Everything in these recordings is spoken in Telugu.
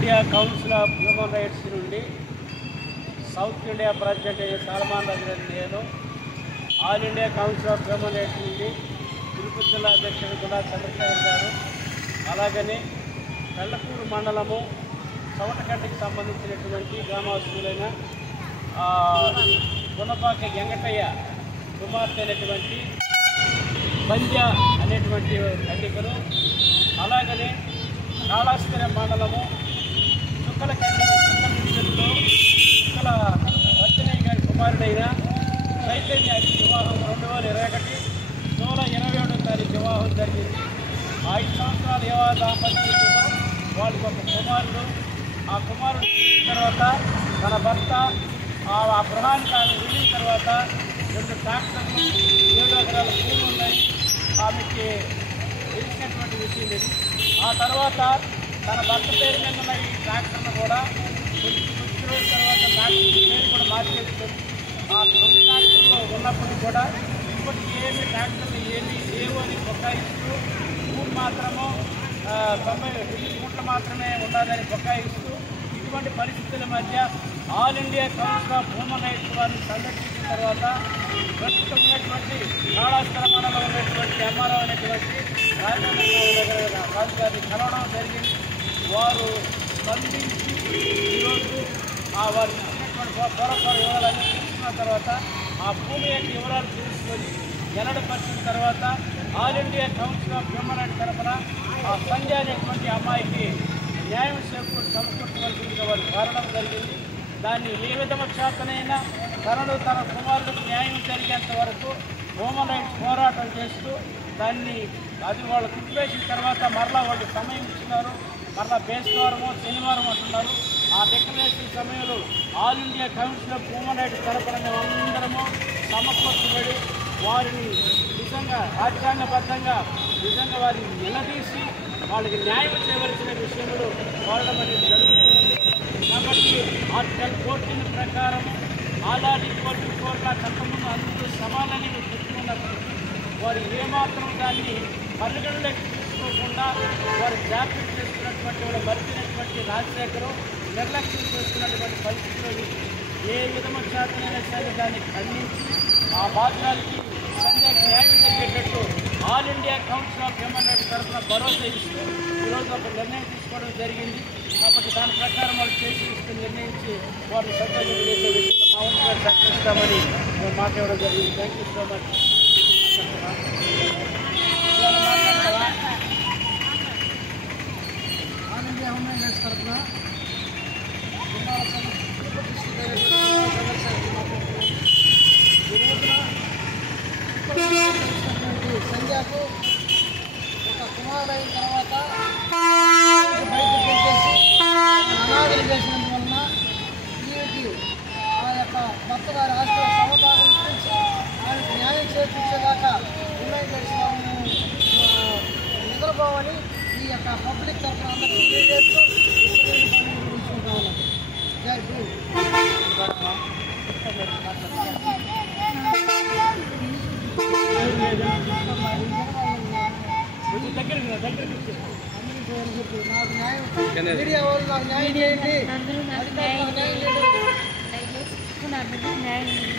India Council of Human rights నుండి సౌత్ ఇండియా ప్రెసిడెంట్ అయిన సల్మాన్ రాజు నేను, all India Council of Human rights నుండి తిరుపతి జిల్లా అధ్యక్షుడు గులా చంద్రశేఖర్ గారు, అలాగనే కళ్ళకూరు మండలము చవటగడ్డకి సంబంధించినటువంటి గ్రామవాసులైన గుణపాక వెంకటయ్య కుమార్తె అయినటువంటి పంజా అనేటువంటి ఖండికలు, అలాగనే కాళాస్తిర మండలము చుక్కల డివిజన్లో చుక్కల రచనయ్య గారి కుమారుడైన చైతన్య వివాహం 2021 జూలై 27వ తారీఖు వివాహం జరిగింది. 5 సంవత్సరాల వివాహ దాంపత్యంలో వాళ్ళకి ఒక కుమారుడు. ఆ కుమారుడు తర్వాత తన భర్త ఆ గృహానికి ఆమె వెళ్ళిన తర్వాత 2 ట్రాక్టర్లు 7 ఎకరాల భూములు ఉన్నాయి. ఆమెకి తెలిసినటువంటి విషయం ఇది. ఆ తర్వాత తన భర్త పేరు మీద ఉన్న ఈ ట్రాక్టర్ను కూడా కొద్ది రోజుల తర్వాత ట్రాక్టర్ పేరు కూడా మార్చేసుకొని ఆ 2 ట్రాక్టర్లో ఉన్నప్పటికీ కూడా ఇప్పటికీ ఏమి ట్రాక్టర్లు ఏమి లేవు అని బొక్కాయిస్తూ భూమి మాత్రము 90 కోట్లు మాత్రమే ఉండాలని బొక్కాయిస్తూ ఇటువంటి పరిస్థితుల మధ్య all India Council of Human rights వారిని సందర్శించిన తర్వాత ప్రస్తుతం ఉన్నటువంటి కాళాస్తిర మండలంలో ఉన్నటువంటి ఎంఆర్ఓ అనేటువంటి రాజు గారిని కలవడం జరిగింది. వారు స్పందించి ఈరోజు వారికి ఇచ్చినటువంటి పూర్వపర వివరాలన్నీ తీసుకున్న తర్వాత ఆ భూమి యొక్క వివరాలు తెలుసుకొని వెల్లడిపరిచిన తర్వాత all India Council of Human Rights తరఫున ఆ సంజయ్ అనేటువంటి అమ్మాయికి న్యాయం సమకూర్చవలసిందిగా వారు కోరడం జరిగింది. దాన్ని ఏ విధమ చేతనైనా తన కుమారులకు న్యాయం జరిగేంత వరకు హ్యూమన్ రైట్స్ పోరాటం చేస్తూ దాన్ని అది వాళ్ళు తిప్పేసిన తర్వాత మరలా వాళ్ళు సమయం ఇచ్చినారు. మరలా బేస్తవారము శనివారం అంటున్నారు. ఆ డిక్లరేషన్ సమయంలో all India Council of Human rights తరపున మేమందరము సమకూర్చబడి వారిని నిజంగా రాజ్యాంగబద్ధంగా నిజంగా వారిని నిలదీసి వాళ్ళకి న్యాయం చేయవలసిన విషయంలో కోరడం అనేది జరుగుతుంది. కాబట్టి ఆర్టికల్ 14 ప్రకారం ఆల్ ఈక్వల్ కోట్ల చట్టమును అందరూ సమానని చెప్పుకున్నప్పటికీ వారు ఏమాత్రం దాన్ని పరిగణలోకి తీసుకోకుండా వారు జాగ్రత్త చేసుకున్నటువంటి వాడు మరిచినటువంటి రాజశేఖరం నిర్లక్ష్యం చేసుకున్నటువంటి పరిస్థితుల్లో ఏ విధమైన శాతనైనా సరే దాన్ని ఖండించి ఆ బాధ్యులకి సంజయ్కి న్యాయం జరిగేటట్టు All India Council of Human Rights తరఫున భరోసా ఇస్తూ ఈరోజు ఒక నిర్ణయం తీసుకోవడం జరిగింది. కాబట్టి దాని ప్రకారం వాళ్ళు చేసి ఇస్తూ నిర్ణయించి వారిని సంతోషం చేసే విషయంలో మా వంతుగా సహకరిస్తామని మేము మాట్లాడడం జరిగింది. Thank you so much. All India human Rights తరఫున సంధ్యకు ఒక కుమారుడైన తర్వాత బయటకు పెట్టేసి అనాథలు చేసినందువలన ఈమెకి ఆ యొక్క భర్త గారి ఆస్తిలో సమభాగం ఇప్పించి ఆమెకు న్యాయం చేకూర్చేదాకా హ్యూమన్ రైట్స్ నిద్రపోవాలి ఈ యొక్క పబ్లిక్ తరఫున అందరికీ తెలియజేస్తూ ఉంచుకుంటాం. జై భీమ్. మీడియా వాళ్ళు నాకు న్యాయం చేయండి. చెప్పు నాకు నా బిడ్డకి న్యాయం చేయండి.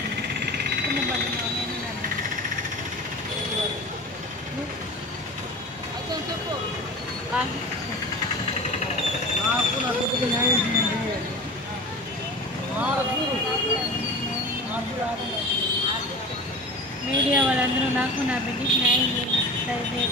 మీడియా వాళ్ళందరూ నాకు నా బిడ్డకి న్యాయం చేయండి.